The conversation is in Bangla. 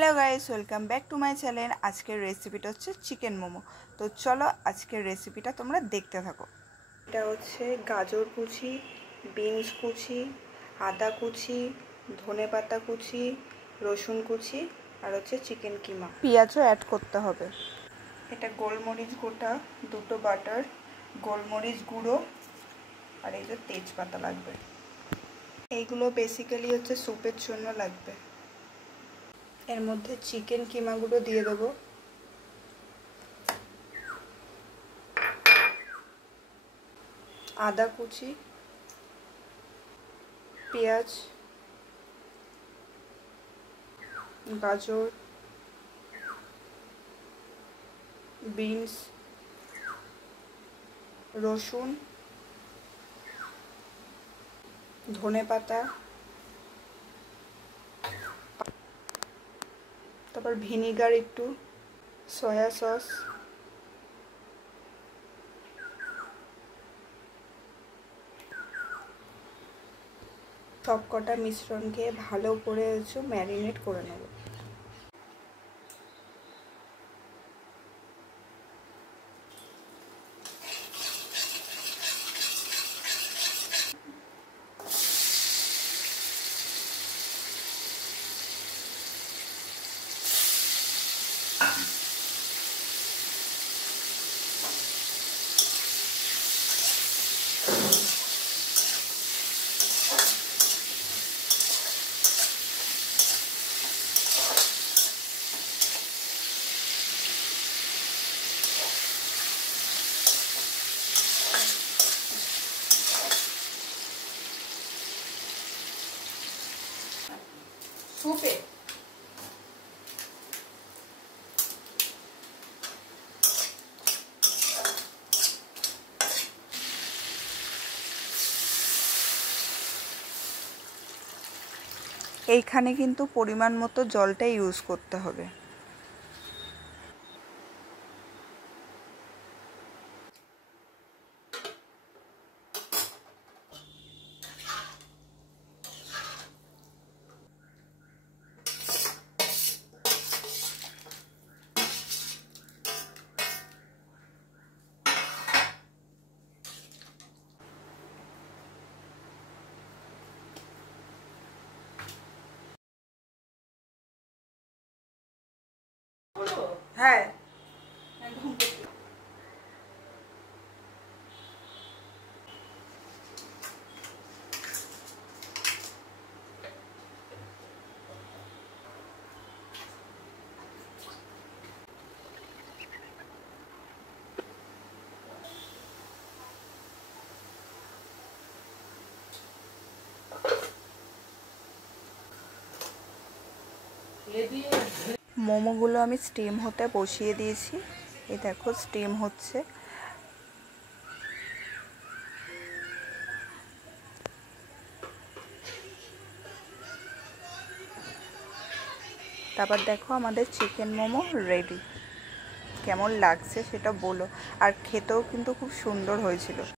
Hello guys, welcome back to my channel. আজকের রেসিপিটা হচ্ছে চিকেন মোমো। তো চলো আজকের রেসিপিটা তোমরা দেখতে থাকো। এটা হচ্ছে গাজর কুচি, বিনস কুচি, আদা কুচি, ধনেপাতা কুচি, রসুন কুচি আর হচ্ছে চিকেন কিমা। পেঁয়াজও অ্যাড করতে হবে। এটা গোলমরিচ গোটা, দুটো বাটার, গোলমরিচ গুঁড়ো আর এই যে তেজপাতা লাগবে। এইগুলো বেসিক্যালি হচ্ছে স্যুপের জন্য লাগবে। এর মধ্যে চিকেন কিমাগুলো দিয়ে দেবো। আদা কুচি, পেঁয়াজ, গাজর, বিনস, রসুন, ধনেপাতা, তারপর ভিনিগার একটু, সয়া সস, সব কটা মিশ্রণকে ভালো করে ম্যারিনেট করে নেব। সুপে এইখানে কিন্তু পরিমাণ মতো জলটা ইউজ করতে হবে। হ্যাঁ, মোমোগুলো আমি স্টিম হতে বসিয়ে দিয়েছি। এই দেখো স্টিম হচ্ছে। তারপর দেখো আমাদের চিকেন মোমো রেডি। কেমন লাগছে সেটা বলো। আর খেতেও কিন্তু খুব সুন্দর হয়েছিল।